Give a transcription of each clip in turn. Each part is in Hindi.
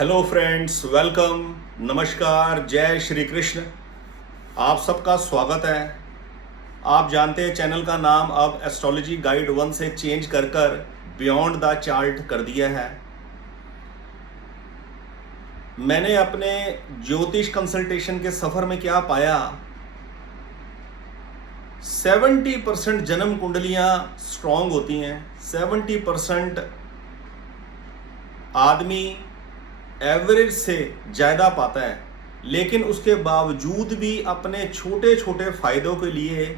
हेलो फ्रेंड्स, वेलकम, नमस्कार, जय श्री कृष्ण। आप सबका स्वागत है। आप जानते हैं चैनल का नाम अब एस्ट्रोलॉजी गाइड 1 से चेंज कर बियॉन्ड द चार्ट कर दिया है। मैंने अपने ज्योतिष कंसल्टेशन के सफर में क्या पाया, 70% जन्म कुंडलियां स्ट्रांग होती हैं, 70% आदमी एवरेज से ज़्यादा पाता है, लेकिन उसके बावजूद भी अपने छोटे छोटे फायदों के लिए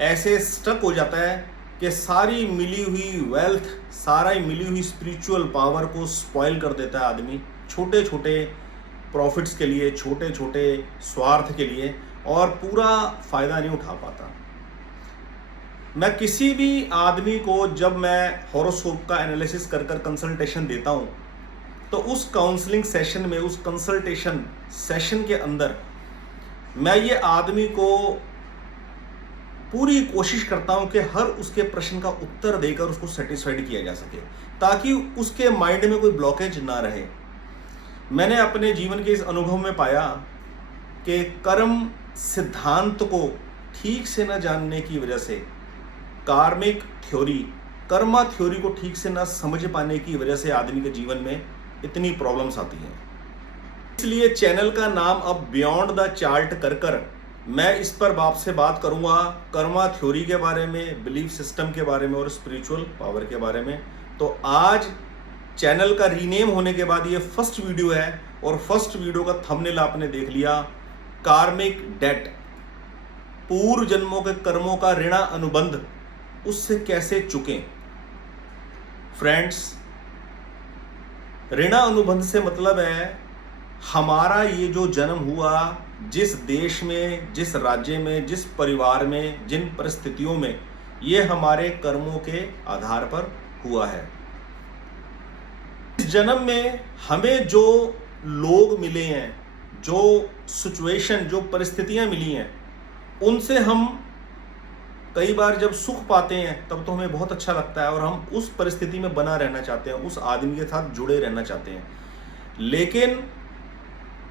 ऐसे स्टक हो जाता है कि सारी मिली हुई वेल्थ, सारा मिली हुई स्पिरिचुअल पावर को स्पॉइल कर देता है आदमी, छोटे छोटे प्रॉफिट्स के लिए, छोटे छोटे स्वार्थ के लिए, और पूरा फायदा नहीं उठा पाता। मैं किसी भी आदमी को जब मैं हॉरोस्कोप का एनालिसिस कर कंसल्टेशन देता हूँ, तो उस काउंसलिंग सेशन में, उस कंसल्टेशन सेशन के अंदर मैं ये आदमी को पूरी कोशिश करता हूं कि हर उसके प्रश्न का उत्तर देकर उसको सेटिस्फाइड किया जा सके, ताकि उसके माइंड में कोई ब्लॉकेज ना रहे। मैंने अपने जीवन के इस अनुभव में पाया कि कर्म सिद्धांत को ठीक से न जानने की वजह से, कार्मिक थ्योरी, कर्मा थ्योरी को ठीक से न समझ पाने की वजह से आदमी के जीवन में इतनी प्रॉब्लम्स आती हैं। इसलिए चैनल का नाम अब बियॉन्ड द चार्ट कर मैं इस पर आपसे बात करूंगा, कर्मा थ्योरी के बारे में, बिलीफ सिस्टम के बारे में और स्पिरिचुअल पावर के बारे में। तो आज चैनल का रीनेम होने के बाद ये फर्स्ट वीडियो है, और फर्स्ट वीडियो का थंबनेल आपने देख लिया, कार्मिक डेट, पूर्व जन्मों के कर्मों का ऋण अनुबंध, उससे कैसे चुकें। फ्रेंड्स, ऋण अनुबंध से मतलब है हमारा ये जो जन्म हुआ, जिस देश में, जिस राज्य में, जिस परिवार में, जिन परिस्थितियों में, ये हमारे कर्मों के आधार पर हुआ है। इस जन्म में हमें जो लोग मिले हैं, जो सिचुएशन, जो परिस्थितियां मिली हैं, उनसे हम कई बार जब सुख पाते हैं तब तो हमें बहुत अच्छा लगता है और हम उस परिस्थिति में बना रहना चाहते हैं, उस आदमी के साथ जुड़े रहना चाहते हैं। लेकिन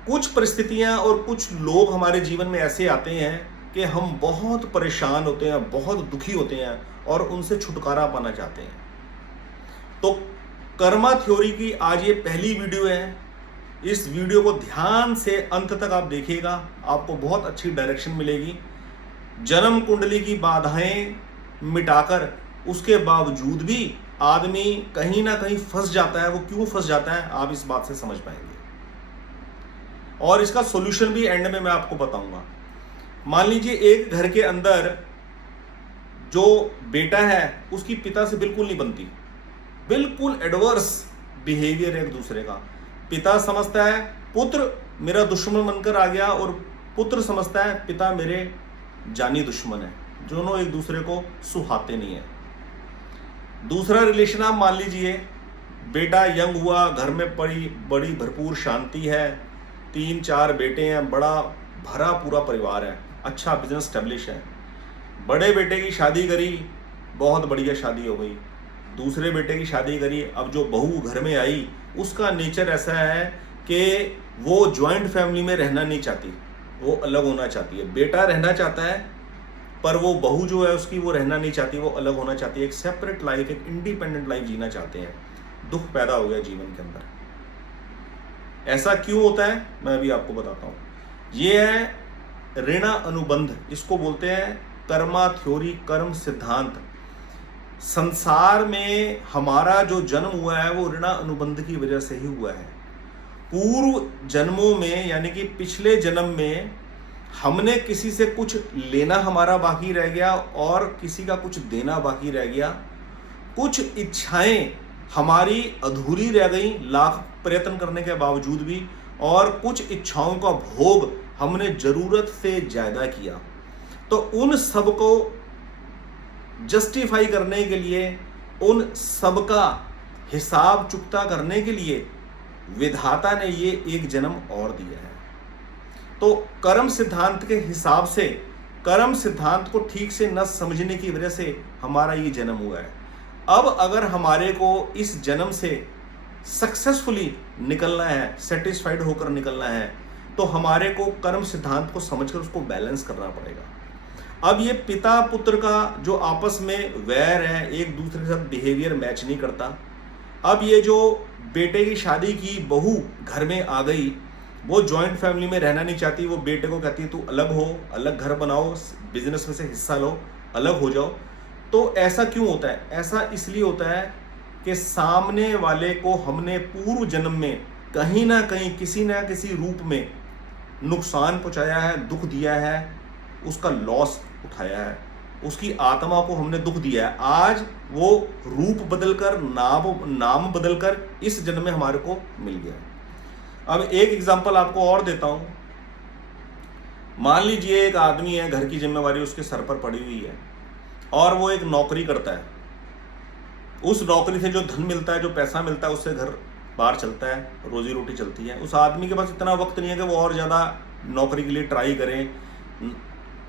कुछ परिस्थितियां और कुछ लोग हमारे जीवन में ऐसे आते हैं कि हम बहुत परेशान होते हैं, बहुत दुखी होते हैं और उनसे छुटकारा पाना चाहते हैं। तो कर्मा थ्योरी की आज ये पहली वीडियो है। इस वीडियो को ध्यान से अंत तक आप देखिएगा, आपको बहुत अच्छी डायरेक्शन मिलेगी। जन्म कुंडली की बाधाएं मिटाकर उसके बावजूद भी आदमी कहीं ना कहीं फंस जाता है। वो क्यों फंस जाता है, आप इस बात से समझ पाएंगे, और इसका सॉल्यूशन भी एंड में मैं आपको बताऊंगा। मान लीजिए एक घर के अंदर जो बेटा है उसकी पिता से बिल्कुल नहीं बनती, बिल्कुल एडवर्स बिहेवियर है एक दूसरे का। पिता समझता है पुत्र मेरा दुश्मन बनकर आ गया, और पुत्र समझता है पिता मेरे जानी दुश्मन है। दोनों एक दूसरे को सुहाते नहीं है। दूसरा रिलेशन आप मान लीजिए, बेटा यंग हुआ, घर में बड़ी भरपूर शांति है, 3-4 बेटे हैं, बड़ा भरा पूरा परिवार है, अच्छा बिजनेस स्टेब्लिश है। बड़े बेटे की शादी करी, बहुत बढ़िया शादी हो गई। दूसरे बेटे की शादी करी, अब जो बहू घर में आई उसका नेचर ऐसा है कि वो जॉइंट फैमिली में रहना नहीं चाहती, वो अलग होना चाहती है। बेटा रहना चाहता है पर वो बहू जो है उसकी वो रहना नहीं चाहती, वो अलग होना चाहती है, एक सेपरेट लाइफ, एक इंडिपेंडेंट लाइफ जीना चाहते हैं। दुख पैदा हो गया जीवन के अंदर। ऐसा क्यों होता है मैं अभी आपको बताता हूँ। ये है ऋण अनुबंध, इसको बोलते हैं कर्मा थ्योरी, कर्म सिद्धांत। संसार में हमारा जो जन्म हुआ है वो ऋण अनुबंध की वजह से ही हुआ है। पूर्व जन्मों में, यानी कि पिछले जन्म में हमने किसी से कुछ लेना हमारा बाकी रह गया और किसी का कुछ देना बाकी रह गया। कुछ इच्छाएं हमारी अधूरी रह गई लाख प्रयत्न करने के बावजूद भी, और कुछ इच्छाओं का भोग हमने जरूरत से ज्यादा किया। तो उन सब को जस्टिफाई करने के लिए, उन सब का हिसाब चुकता करने के लिए विधाता ने ये एक जन्म और दिया है। तो कर्म सिद्धांत के हिसाब से, कर्म सिद्धांत को ठीक से न समझने की वजह से हमारा ये जन्म हुआ है। अब अगर हमारे को इस जन्म से सक्सेसफुली निकलना है, सेटिस्फाइड होकर निकलना है, तो हमारे को कर्म सिद्धांत को समझकर उसको बैलेंस करना पड़ेगा। अब ये पिता पुत्र का जो आपस में वैर है, एक दूसरे के साथ बिहेवियर मैच नहीं करता। अब ये जो बेटे की शादी की बहू घर में आ गई, वो जॉइंट फैमिली में रहना नहीं चाहती, वो बेटे को कहती है तू अलग हो, अलग घर बनाओ, बिजनेस में से हिस्सा लो, अलग हो जाओ। तो ऐसा क्यों होता है? ऐसा इसलिए होता है कि सामने वाले को हमने पूर्व जन्म में कहीं ना कहीं किसी ना किसी रूप में नुकसान पहुंचाया है, दुख दिया है, उसका लॉस उठाया है, उसकी आत्मा को हमने दुख दिया है। आज वो रूप बदलकर, नाम बदलकर इस जन्म में हमारे को मिल गया है। अब एक एग्जांपल आपको और देता हूं। मान लीजिए एक आदमी है, घर की जिम्मेवारी उसके सर पर पड़ी हुई है और वो एक नौकरी करता है। उस नौकरी से जो धन मिलता है, जो पैसा मिलता है, उससे घर बार चलता है, रोजी रोटी चलती है। उस आदमी के पास इतना वक्त नहीं है कि वो और ज़्यादा नौकरी के लिए ट्राई करें।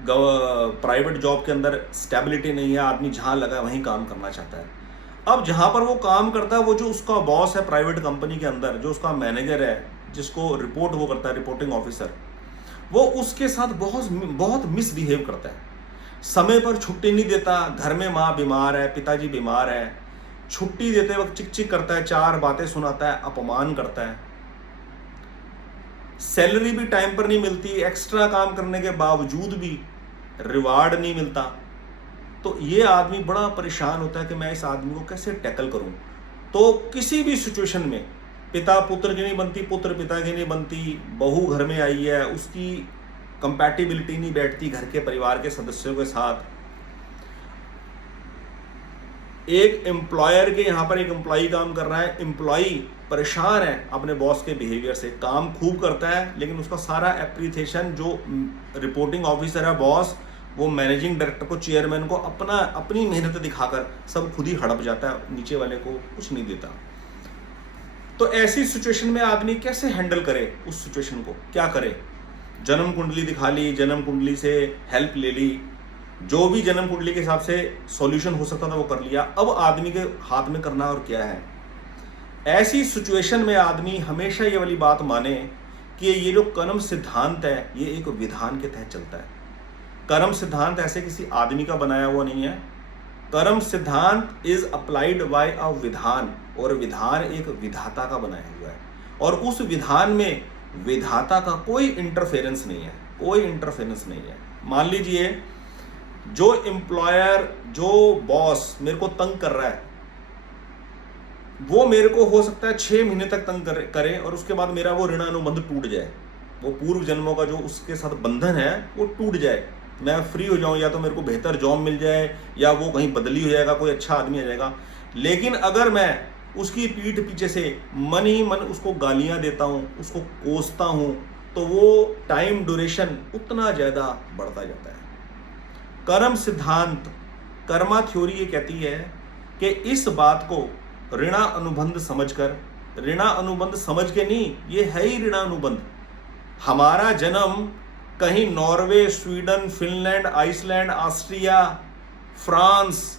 प्राइवेट जॉब के अंदर स्टेबिलिटी नहीं है, आदमी जहाँ लगा वहीं काम करना चाहता है। अब जहाँ पर वो काम करता है, वो जो उसका बॉस है प्राइवेट कंपनी के अंदर, जो उसका मैनेजर है, जिसको रिपोर्ट वो करता है, रिपोर्टिंग ऑफिसर, वो उसके साथ बहुत मिसबिहेव करता है। समय पर छुट्टी नहीं देता, घर में माँ बीमार है, पिताजी बीमार है, छुट्टी देते वक्त चिक चिक करता है, चार बातें सुनाता है, अपमान करता है। सैलरी भी टाइम पर नहीं मिलती, एक्स्ट्रा काम करने के बावजूद भी रिवार्ड नहीं मिलता। तो ये आदमी बड़ा परेशान होता है कि मैं इस आदमी को कैसे टैकल करूं। तो किसी भी सिचुएशन में पिता पुत्र की नहीं बनती, पुत्र पिता की नहीं बनती, बहू घर में आई है, उसकी कंपैटिबिलिटी नहीं बैठती घर के परिवार के सदस्यों के साथ। एक एम्प्लॉयर के यहाँ पर एक एम्प्लॉई काम कर रहा है, एम्प्लॉई परेशान है अपने बॉस के बिहेवियर से, काम खूब करता है लेकिन उसका सारा एप्रिसिएशन जो रिपोर्टिंग ऑफिसर है बॉस, वो मैनेजिंग डायरेक्टर को, चेयरमैन को अपनी मेहनत दिखाकर सब खुद ही हड़प जाता है, नीचे वाले को कुछ नहीं देता। तो ऐसी सिचुएशन में आदमी कैसे हैंडल करे उस सिचुएशन को, क्या करे? जन्म कुंडली दिखा ली, जन्म कुंडली से हेल्प ले ली, जो भी जन्म कुंडली के हिसाब से सॉल्यूशन हो सकता था वो कर लिया। अब आदमी के हाथ में करना और क्या है? ऐसी सिचुएशन में आदमी हमेशा ये वाली बात माने कि ये जो कर्म सिद्धांत है ये एक विधान के तहत चलता है। कर्म सिद्धांत ऐसे किसी आदमी का बनाया हुआ नहीं है। कर्म सिद्धांत इज अप्लाइड बाय अ विधान, और विधान एक विधाता का बनाया हुआ है, और उस विधान में विधाता का कोई इंटरफेरेंस नहीं है, कोई इंटरफेरेंस नहीं है। मान लीजिए जो एम्प्लॉयर, जो बॉस मेरे को तंग कर रहा है, वो मेरे को हो सकता है 6 महीने तक तंग करे और उसके बाद मेरा वो ऋणानुबंध टूट जाए, वो पूर्व जन्मों का जो उसके साथ बंधन है वो टूट जाए, मैं फ्री हो जाऊं, या तो मेरे को बेहतर जॉब मिल जाए, या वो कहीं बदली हो जाएगा, कोई अच्छा आदमी आ जाएगा। लेकिन अगर मैं उसकी पीठ पीछे से मन ही मन उसको गालियां देता हूं, उसको कोसता हूं, तो वो टाइम ड्यूरेशन उतना ज़्यादा बढ़ता जाता है। कर्म सिद्धांत, कर्मा थ्योरी ये कहती है कि इस बात को ऋणा अनुबंध समझकर, ऋणा अनुबंध समझ के नहीं, ये है ही ऋणा अनुबंध। हमारा जन्म कहीं Norway, Sweden, Finland, Iceland, Austria, France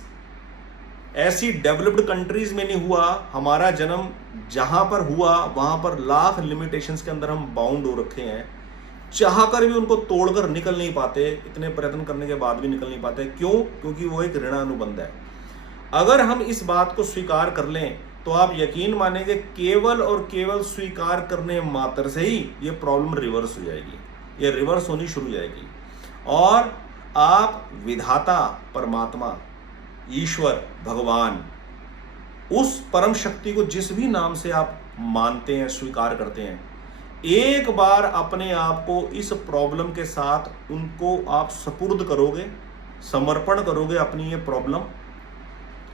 ऐसी डेवलप्ड कंट्रीज में नहीं हुआ। हमारा जन्म जहां पर हुआ वहां पर लाख लिमिटेशंस के अंदर हम बाउंड हो रखे हैं, चाहकर भी उनको तोड़कर निकल नहीं पाते, इतने प्रयत्न करने के बाद भी निकल नहीं पाते। क्यों? क्योंकि वो एक ऋणानुबंध है। अगर हम इस बात को स्वीकार कर लें तो आप यकीन मानेंगे केवल और केवल स्वीकार करने मात्र से ही ये प्रॉब्लम रिवर्स हो जाएगी, ये रिवर्स होनी शुरू हो जाएगी, और आप विधाता, परमात्मा, ईश्वर, भगवान, उस परम शक्ति को जिस भी नाम से आप मानते हैं, स्वीकार करते हैं, एक बार अपने आप को इस प्रॉब्लम के साथ उनको आप सपुर्द करोगे, समर्पण करोगे अपनी ये प्रॉब्लम,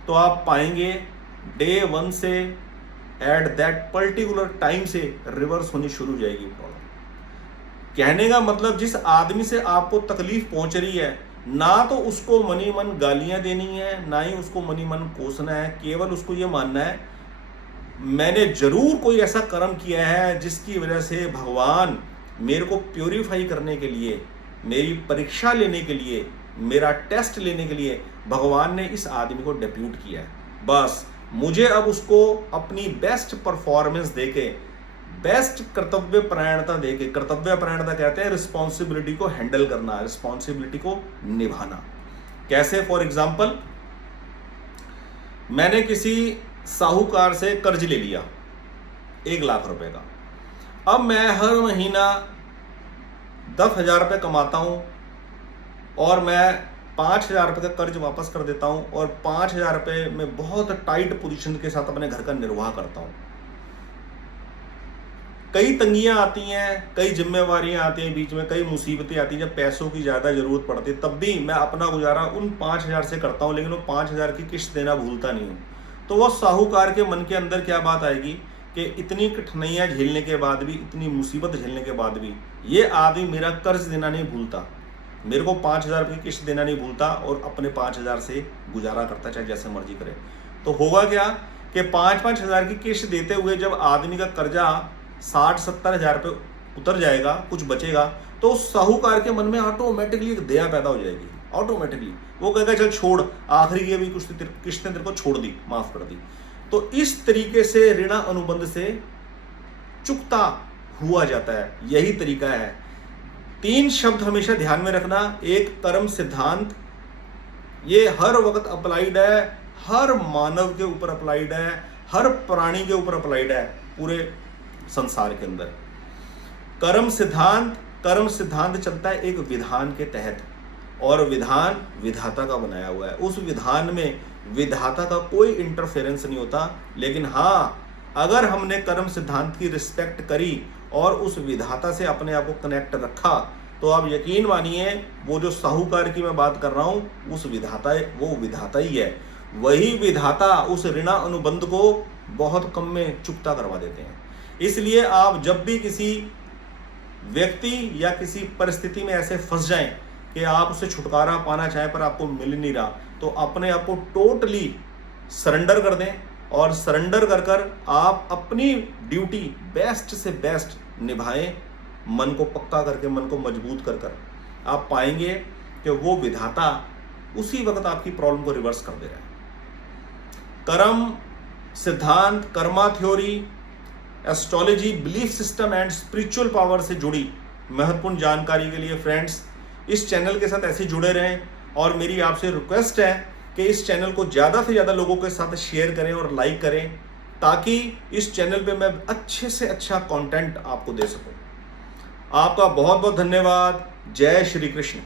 तो आप पाएंगे डे 1 से एट दैट पर्टिकुलर टाइम से रिवर्स होनी शुरू हो जाएगी प्रॉब्लम। कहने का मतलब जिस आदमी से आपको तकलीफ पहुंच रही है, ना तो उसको मनी मन गालियां देनी है, ना ही उसको मनी मन कोसना है, केवल उसको ये मानना है मैंने जरूर कोई ऐसा कर्म किया है जिसकी वजह से भगवान मेरे को प्योरीफाई करने के लिए, मेरी परीक्षा लेने के लिए, मेरा टेस्ट लेने के लिए भगवान ने इस आदमी को डेप्यूट किया है। बस मुझे अब उसको अपनी बेस्ट परफॉर्मेंस देके, बेस्ट कर्तव्य परायणता देके, कर्तव्य परायणता कहते हैं रिस्पॉन्सिबिलिटी को हैंडल करना, रिस्पॉन्सिबिलिटी को निभाना। कैसे? फॉर एग्जाम्पल, मैंने किसी साहूकार से कर्ज ले लिया 1 लाख रुपए का। अब मैं हर महीना 10,000 रुपये कमाता हूं और मैं 5,000 रुपये का कर्ज वापस कर देता हूं और 5,000 रुपये में बहुत टाइट पोजीशन के साथ अपने घर का निर्वाह करता हूं। कई तंगियां आती हैं, कई जिम्मेवारियां आती हैं बीच में, कई मुसीबतें आती हैं, जब पैसों की ज़्यादा ज़रूरत पड़ती है, तब भी मैं अपना गुजारा उन 5,000 से करता हूं, लेकिन वो 5,000 की किस्त देना भूलता नहीं हूं। तो वो साहूकार के मन के अंदर क्या बात आएगी कि इतनी कठिनाइयाँ झेलने के बाद भी, इतनी मुसीबत झेलने के बाद भी ये आदमी मेरा कर्ज देना नहीं भूलता, मेरे को 5,000 की किस्त देना नहीं भूलता और अपने 5,000 से गुजारा करता, चाहे जैसे मर्जी करे। तो होगा क्या कि 5-5 हज़ार की किस्त देते हुए जब आदमी का कर्जा 60-70 हज़ार रुपये उतर जाएगा, कुछ बचेगा, तो साहूकार के मन में ऑटोमेटिकली एक दया पैदा हो जाएगी। ऑटोमेटिकली वो कहेगा चल छोड़, आखिरी की अभी कुछ किस्तें तेरे को छोड़ दी, माफ कर दी। तो इस तरीके से ऋण अनुबंध से चुकता हुआ जाता है। यही तरीका है। 3 शब्द हमेशा ध्यान में रखना। एक, कर्म सिद्धांत, ये हर वक्त अप्लाइड है, हर मानव के ऊपर अप्लाइड है, हर प्राणी के ऊपर अप्लाइड है, पूरे संसार के अंदर। कर्म सिद्धांत चलता है एक विधान के तहत, और विधान विधाता का बनाया हुआ है। उस विधान में विधाता का कोई इंटरफेरेंस नहीं होता, लेकिन हाँ, अगर हमने कर्म सिद्धांत की रिस्पेक्ट करी और उस विधाता से अपने आप को कनेक्ट रखा, तो आप यकीन मानिए वो जो साहूकार की मैं बात कर रहा हूं, वो विधाता ही है। वही विधाता उस ऋण अनुबंध को बहुत कम में चुकता करवा देते हैं। इसलिए आप जब भी किसी व्यक्ति या किसी परिस्थिति में ऐसे फंस जाएं कि आप उससे छुटकारा पाना चाहें पर आपको मिल नहीं रहा, तो अपने आप को टोटली सरेंडर कर दें, और सरेंडर कर आप अपनी ड्यूटी बेस्ट से बेस्ट निभाएं। मन को पक्का करके, मन को मजबूत कर आप पाएंगे कि वो विधाता उसी वक्त आपकी प्रॉब्लम को रिवर्स कर दे रहा है। कर्म सिद्धांत, Karma theory, astrology, belief system and spiritual power से जुड़ी महत्वपूर्ण जानकारी के लिए फ्रेंड्स इस चैनल के साथ ऐसे जुड़े रहें। और मेरी आपसे रिक्वेस्ट है कि इस चैनल को ज़्यादा से ज़्यादा लोगों के साथ शेयर करें और लाइक करें, ताकि इस चैनल पे मैं अच्छे से अच्छा कंटेंट आपको दे सकूं। आपका बहुत बहुत धन्यवाद। जय श्री कृष्ण।